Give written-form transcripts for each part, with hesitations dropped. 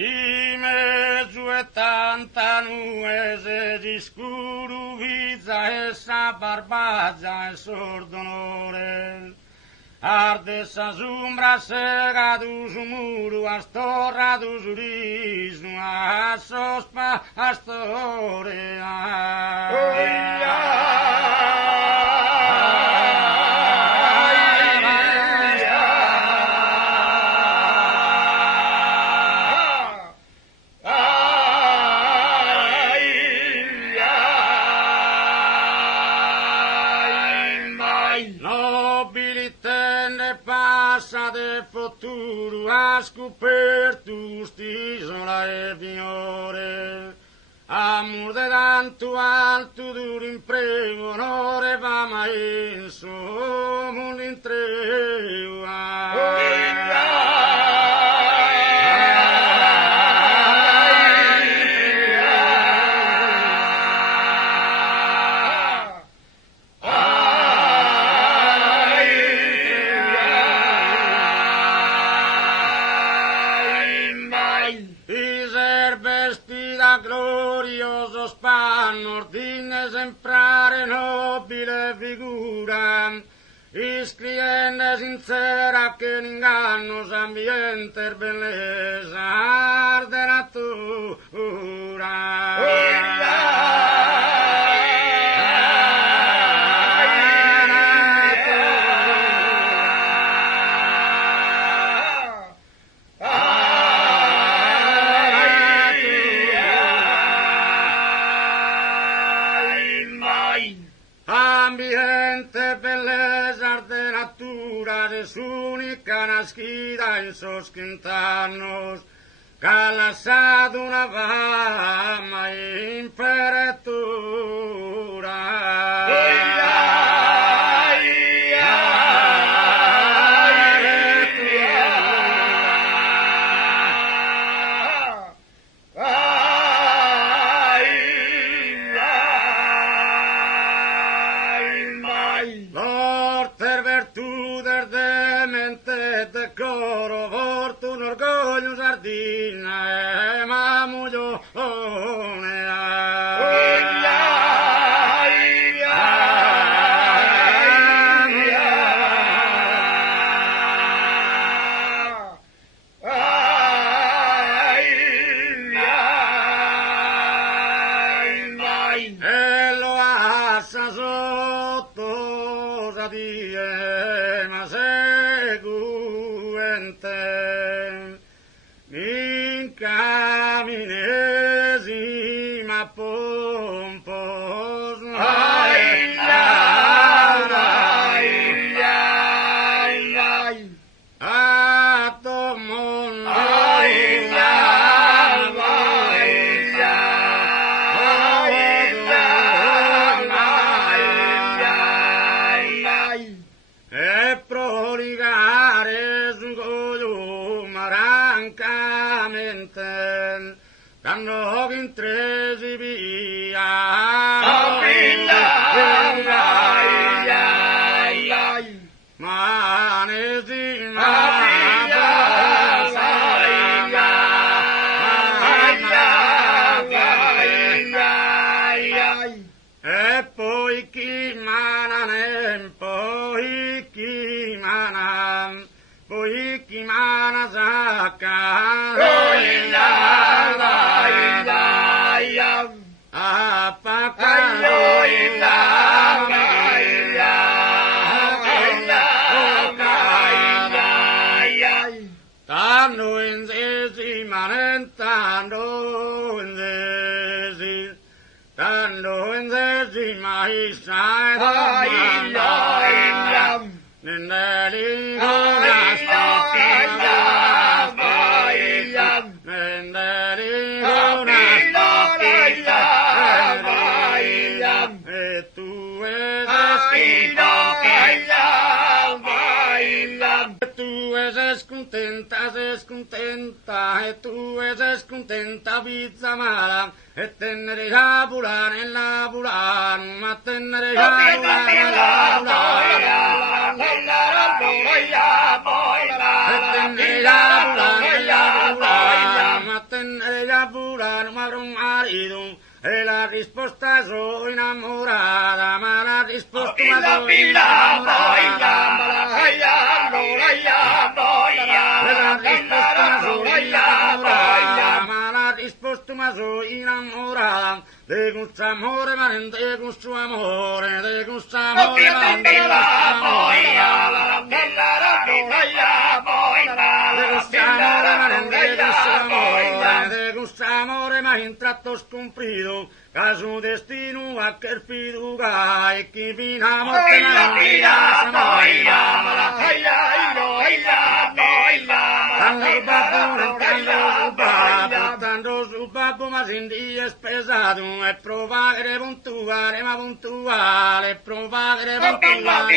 In mezzo a tanta nuese di scuruvizza e sa barbazza e sordonore, arde sa sombra sega du su muro a storra du su riso a sospa a de futuro ha scoperto st'isola e fiore, amor de tanto alto duro imprego, non va mai in suo l'intrego. Glorioso spanno, ordine esemplare, nobile figura, iscriende sincera che l'inganno s'ambiente bellezza arde natura. Ambiente, belleza de natura, es única nascida en sus quintanos, calasado una fama imperatura. Decoro, fortuna, orgoglio, sardina e mamuglione. E lo assa sotto sadie, ma in caminesima pompos a tomon e proligare su francamente, danno in tresi via. E poi chi manan, poi chi manan, poi chi mana sacca, tanto in sesi manentando in sesi, tanto in sesi mai sai nell'eli una stoffa, nell'eli una stoffa, e tu eres contenta, e tu eres contenta, vita mala, e tenere a volare, ma tenere a volare, risposta sono innamorata, ma la risposta ma sono innamorata. Ma la risposta ma sono innamorata, de questo amore ma non de questo amore, de questo amore ma non de questo amore. De questo amore ma in tratto scomprido, caso destino a che fiducia e chi fino a morte ma non ti lascia tanto su babbo ma sin di spesato e provare puntuale ma puntuale, provare puntuale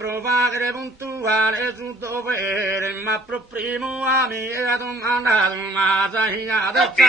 provare puntuale su dovere, ma pro primo a me ha domandato ma sai adesso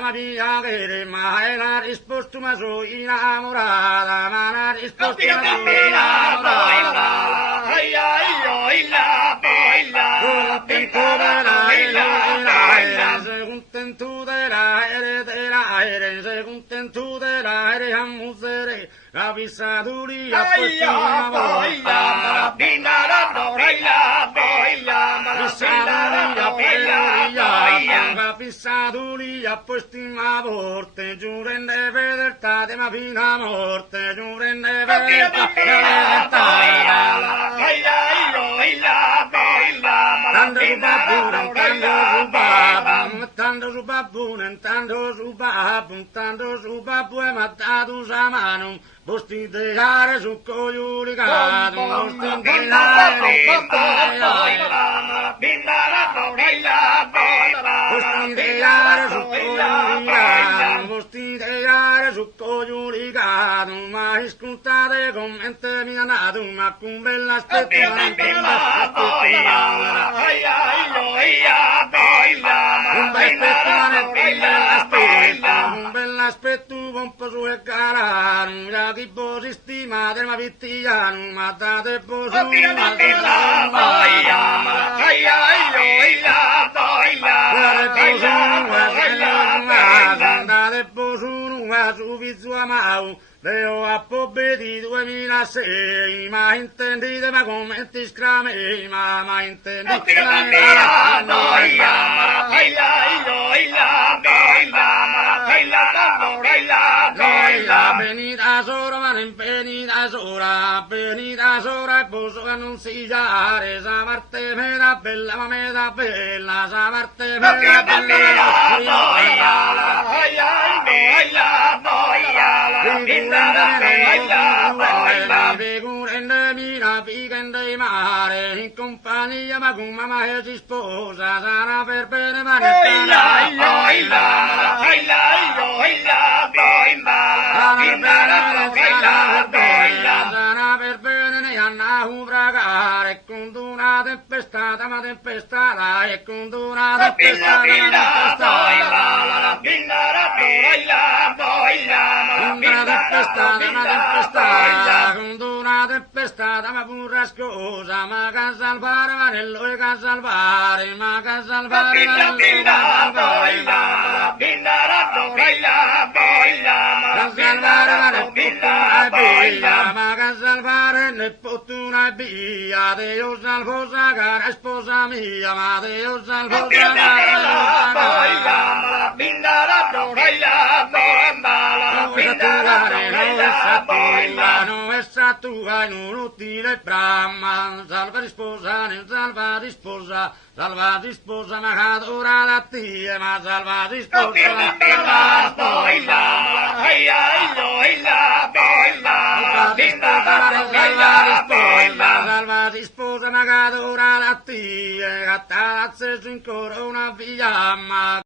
ma piacere, ma è la risposta ma sono innamorata, ma la risposta ma sono innamorata. Contento dell'aere, sei contento dell'aere a musere, la fissaduria la fissaduria postima vorte, giurende fedeltà de ma fino a morte, giurende fedeltà tanto su babbo e m'ha dato sa mano, posti de gare su cogliulicato, posti de gare su cogliulicato, ma ascoltate commenti mi ha dato, ma con bella aspetto, un bell'aspetto un po' su e carano, già chi posi stimate ma vittiano, ma date posi date posi su vizzo amau, Deo a pobedi 2006, ma intendite ma come ti scrami, ma intendite venita sora ma non venita sora e posso che non si chiare, sa parte meta bella ma meta bella, sa parte meta bella mare, in compagnia ma con mamma che si sposa, sarà per bene ma ne sarà per bene ne hanno ubracare, e con una tempestata ma tempestata, e con una tempestata una tempestata ma burrascosa, ma che salvare Vanello e che salvare, ma che salvare ma che salvare ne potuna e via, Dio salvo sa cara sposa mia, ma Dio salvo sa non è tua, inutile Brahma, salva di sposa, ne salva di sposa, ma cadora da te, ma salva di sposa, salva di sposa, ma cadora da te, cattazze su in corona via, ma